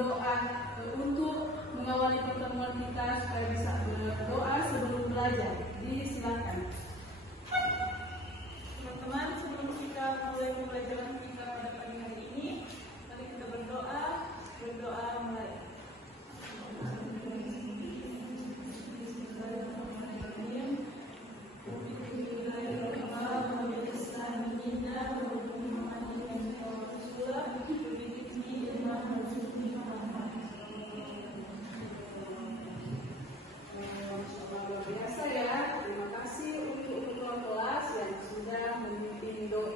berdoa untuk mengawali pertemuan kita supaya bisa berdoa sebelum belajar. Silakan. Teman-teman, sebelum kita mulai pembelajaran kita pada pagi hari ini, mari kita berdoa mulai.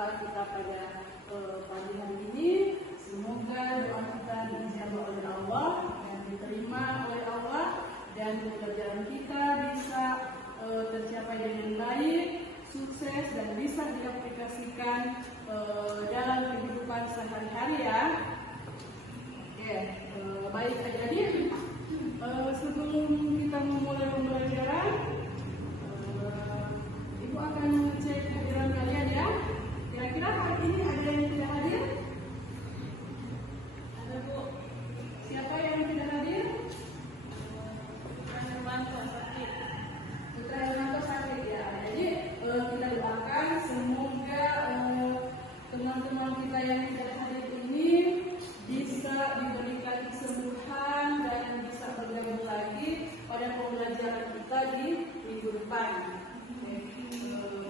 Kita pada pagi hari ini, semoga doa kita dijawab oleh Allah dan diterima oleh Allah, dan pembelajaran kita bisa tercapai dengan baik, sukses, dan bisa diaplikasikan dalam kehidupan sehari-hari ya. Oke, baik adik-adik, sebelum kita memulai pembelajaran, Ibu akan mengecek kehadiran kalian ya. Kira-kira hari ini ada yang tidak hadir? Ada Bu. Siapa yang tidak hadir? Putra Hermanto sakit. Putra Hermanto sakit ya. Jadi kita doakan semoga teman-teman kita yang tidak hadir ini bisa diberikan kesembuhan dan bisa bergabung lagi pada pembelajaran kita di minggu depan.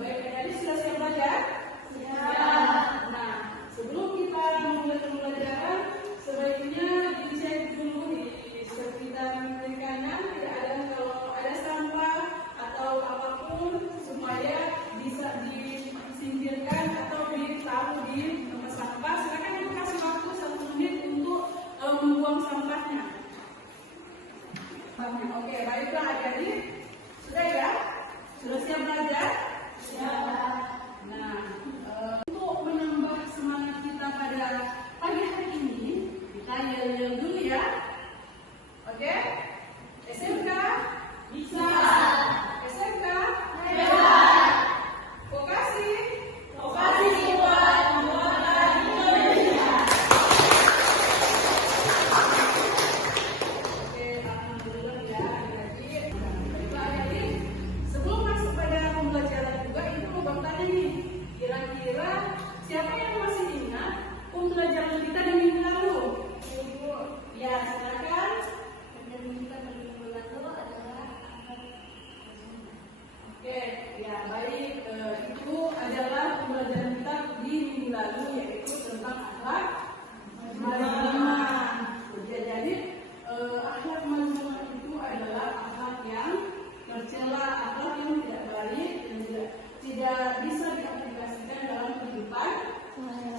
Baik, adik-adik sudah siap belajar? Nah, sebelum kita memulai pembelajaran, sebaiknya dicek dulu di sekitar kiri kanan tidak ada, kalau ada sampah atau apapun, supaya bisa disingkirkan atau ditaruh di tempat sampah. Silakan Ibu kasih waktu 1 menit untuk membuang sampahnya. Oke, baiklah adik-adik, sudah ya? Sudah siap belajar? Siap. Nah, untuk menambah semangat kita pada pagi hari ini, kita yel-yel dulu ya. Oke? SMK bisa. SMK hebat. Vokasi buat membuat Indonesia. Oke, alhamdulillah ya adik-adik. Baiklah adik-adik, sebelum masuk pada pembelajaran juga, Ibu mau bertanya nih. Kira-kira siapa yang masih ingat pembelajaran kita di minggu lalu? Ibu. Ya, silakan. Pembelajaran kita di minggu lalu adalah Oke, ya baik. Itu adalah pembelajaran kita di minggu lalu, yaitu tentang akhlak mazmumah. Jadi akhlak mazmumah itu adalah akhlak yang tercela, akhlak yang tidak baik dan juga tidak bisa diaplikasikan dalam kehidupan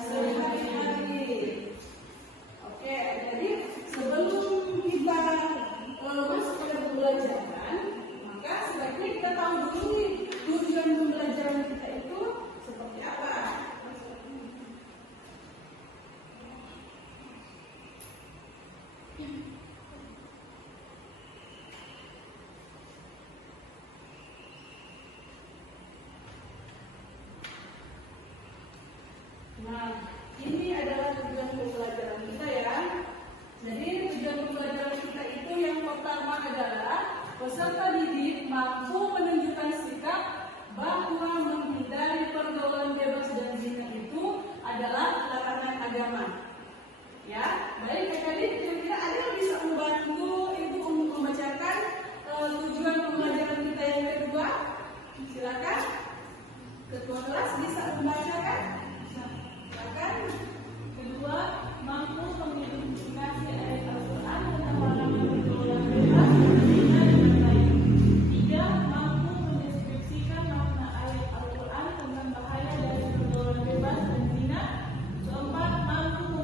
sehari-hari. Oke, jadi sebelum kita masuk pada pembelajaran, maka sebaiknya kita tahu dulu nih tujuan pembelajaran kita itu seperti apa. Nah, ini adalah tujuan pembelajaran kita ya. Jadi tujuan pembelajaran kita itu yang pertama adalah peserta didik mampu menunjukkan sikap bahwa menghindari pergaulan bebas dan zina itu adalah larangan agama. Ya, baik adik-adik, kira-kira ada yang bisa membantu Ibu untuk membacakan tujuan pembelajaran kita yang kedua? Silakan. Ketua kelas bisa membacakan? Silakan. Kedua, mampu mengidentifikasi ayat Al-Quran tentang larangan pergaulan bebas dan zina dengan baik. 3. Mampu mendeskripsikan makna ayat Al-Quran tentang bahaya dari pergaulan bebas dan zina. 4. Mampu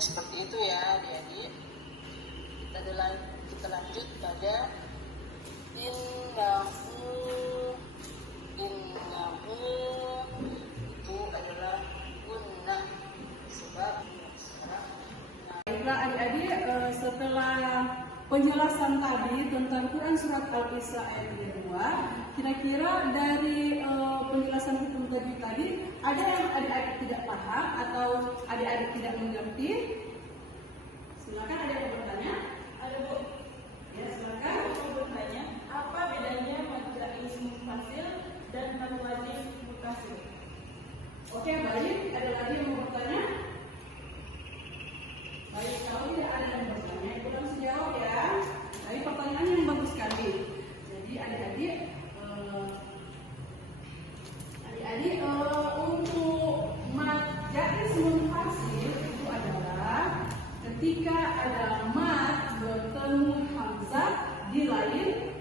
seperti itu ya adik-adik. Kita lanjut pada innahu itu adalah gunnah sebab sekarang. Baiklah adik-adik, setelah penjelasan tadi tentang Quran Surat Al-Isra ayat 2, kira-kira dari penjelasan hukum tadi ada yang adik-adik tidak paham atau adik-adik tidak mengerti? Silakan ada yang bertanya. Ada Bu. Ya, silakan. Saya mau bertanya, apa bedanya majais mufasil dan al-wajib muttasil? Oke, baik. Ada lagi yang mau bertanya? Baik, kalau tidak ada yang bertanya, kita harus jawab ya. Dari pertanyaan yang bagus sekali. Jadi adik-adik, untuk majais munfasil itu adalah ketika ada mat bertemu hamzah di lain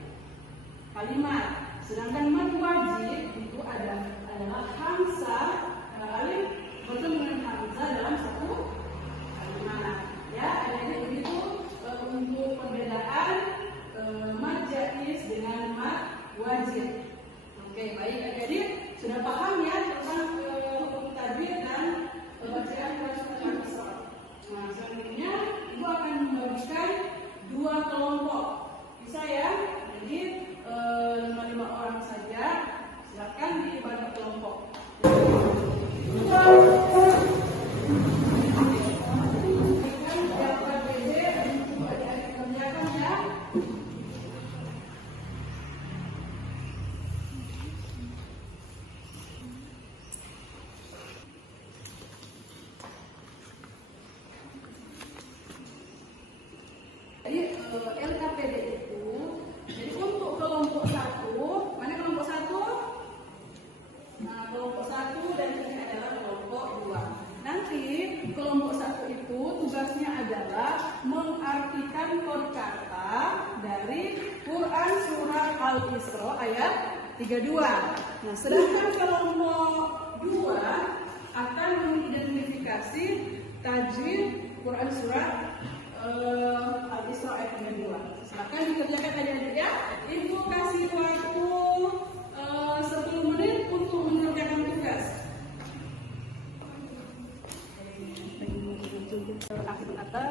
kalimat. Sedangkan mat wajib itu adalah hamzah alif bertemu dengan hamzah dalam satu kalimat. Ya, adik-adik begitu untuk perbedaan mat jaiz dengan mat wajib. Oke, baik adik-adik sudah paham ya tentang hukum tajwid dan bacaan Quran Al-Isra. Nah, selanjutnya ibu akan membagikan dua kelompok. Bisa ya? Jadi 5 orang saja. Silakan dibagi kelompok. Jadi LKPD itu, jadi untuk kelompok 1, mana kelompok 1? Nah, kelompok 1 dan ini adalah kelompok 2. Nanti kelompok 1 itu tugasnya adalah mengartikan perkata dari Quran Surat Al-Isra ayat 32. Nah, sedangkan kelompok 2 akan mengidentifikasi tajwid Quran Surat Al-Isra ayat 32. Silakan dikerjakan adik-adik ya. Ibu kasih waktu 10 menit untuk mengerjakan tugas. Akhir kata.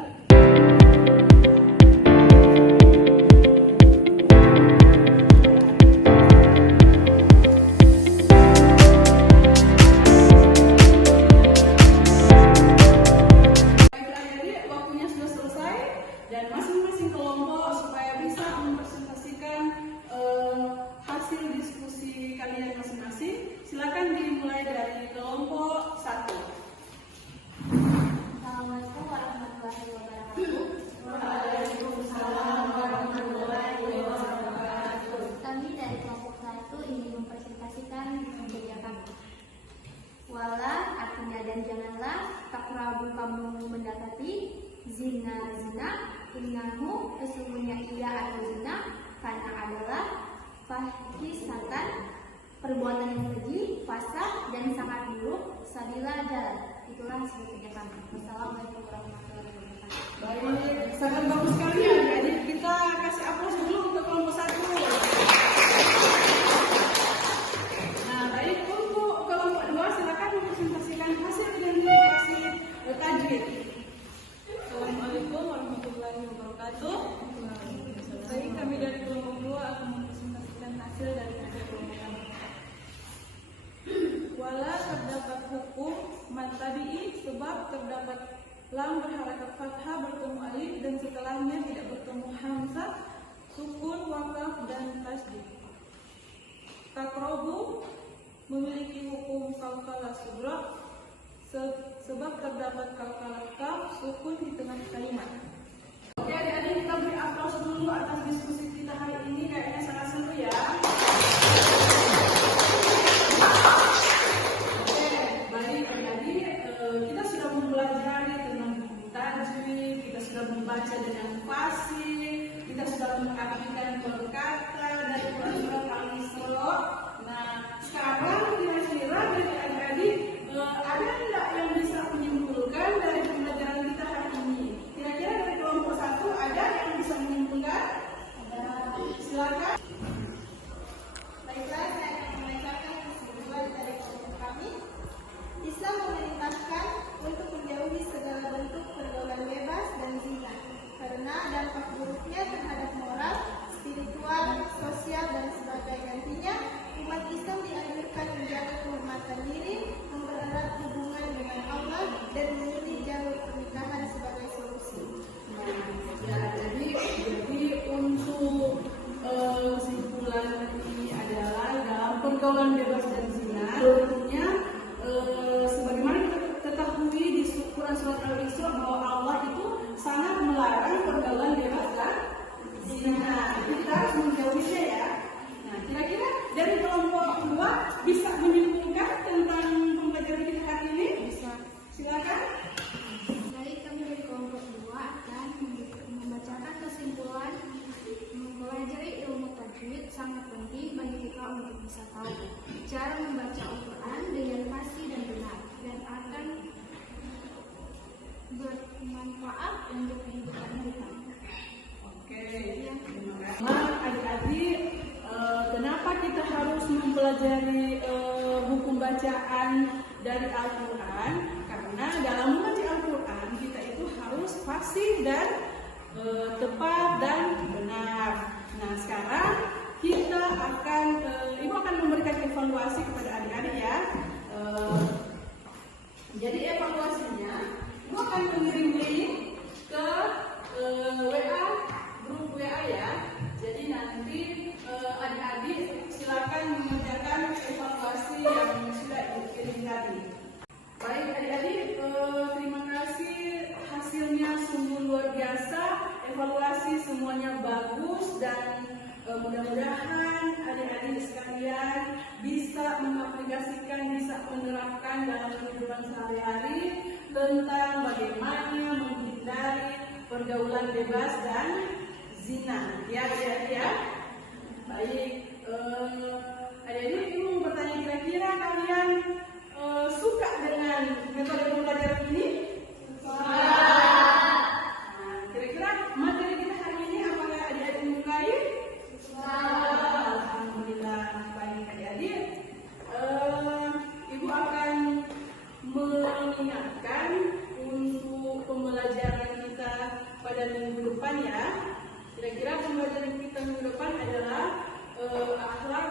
Dan masing-masing kelompok supaya bisa mempresentasikan hasil diskusi kalian masing-masing. Silakan dimulai dari kelompok 1. Assalamualaikum warahmatullahi wabarakatuh. Waalaikumsalam warahmatullahi wabarakatuh. Kami dari kelompok 1 ingin mempresentasikan kerja kami. Wala artinya dan janganlah, takrabu kamu mendekati, zina innahu sesungguhnya ia atau zina karena adalah fahisatan perbuatan yang keji, fasad dan sangat buruk, sabila jalan. Itulah hasil kerja kami. Wassalamualaikum warahmatullahi wabarakatuh. Baik, sangat bagus sekali ya. Jadi kita kasih aplaus dulu untuk kelompok 1. Nah, baik untuk kelompok 2 silakan mempresentasikan hasil identifikasi tajwid. Assalamualaikum warahmatullahi wabarakatuh. Baik, kami dari kelompok 2 akan mempresentasikan hasil dari kelompok kami. Wala terdapat hukum mat tabi'i sebab terdapat lam berharakat fathah bertemu alif dan setelahnya tidak bertemu hamzah, sukun, wakaf dan tasdid. Takrobu memiliki hukum kalkala sugra sebab terdapat kalkala kaf sukun di tengah kalimat. Oke adik-adik, kita beri aplaus dulu atas diskusi kita hari ini. Kayaknya sangat seru ya. Oke, baik adik-adik, kita sudah mempelajari tentang buku tajwid, kita sudah membaca dengan fasih, kita sudah mengartikan perkata dari Quran Surat Al-Isra. Nah, sekarang kira-kira dari adik-adik ada tidak yang bisa menyimpulkan dari pembelajaran kita hari bisa tahu cara membaca Al-Quran dengan fasih dan benar, dan akan bermanfaat untuk kehidupan kita. Oke, terima kasih. Adik-adik, kenapa kita harus mempelajari hukum bacaan dari Al-Quran? Karena dalam membaca Al-Quran kita itu harus fasih dan tepat dan benar. Nah, sekarang kita akan, Ibu akan memberikan evaluasi kepada adik-adik ya. Jadi evaluasinya, Ibu akan mengirim link ke WA, grup WA ya. Jadi nanti adik-adik silakan mengerjakan evaluasi yang sudah Ibu kirim tadi. Baik adik-adik, terima kasih, hasilnya sungguh luar biasa, evaluasi semuanya bagus, dan mudah-mudahan adik-adik sekalian bisa mengaplikasikan, bisa menerapkan dalam kehidupan sehari-hari tentang bagaimana menghindari pergaulan bebas dan zina. Ya, baik. Adik-adik, Ibu mau bertanya, kira-kira kalian suka dengan metode pembelajaran ini? Nah, kira-kira materi kita hari ini apakah adik-adik menyukai? Alhamdulillah, baik adik-adik. Ibu akan mengingatkan untuk pembelajaran kita pada minggu depan ya. Kira-kira pembelajaran kita minggu depan adalah akhlak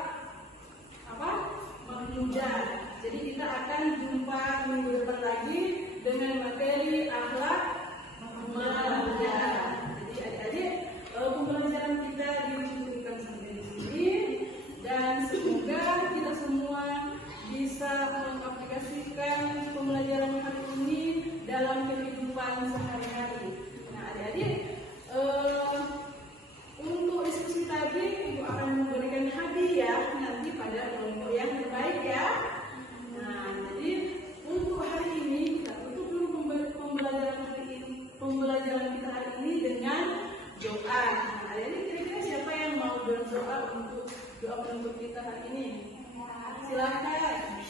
mahmudah. Jadi kita akan jumpa minggu depan lagi dengan materi akhlak mahmudah. Jadi adik-adik, pembelajaran kita dicukupkan sampai di sini, dan semoga kita semua bisa mengaplikasikan pembelajaran hari ini dalam kehidupan sehari-hari. Nah, adik-adik, untuk diskusi tadi Ibu akan memberikan hadiah nanti pada kelompok yang terbaik ya. Nah, jadi untuk hari ini kita tutup dulu pembelajaran kita hari ini dengan doa. Nah, adik-adik, kira-kira siapa yang mau berdoa untuk doa penutup kita hari ini? Silakan.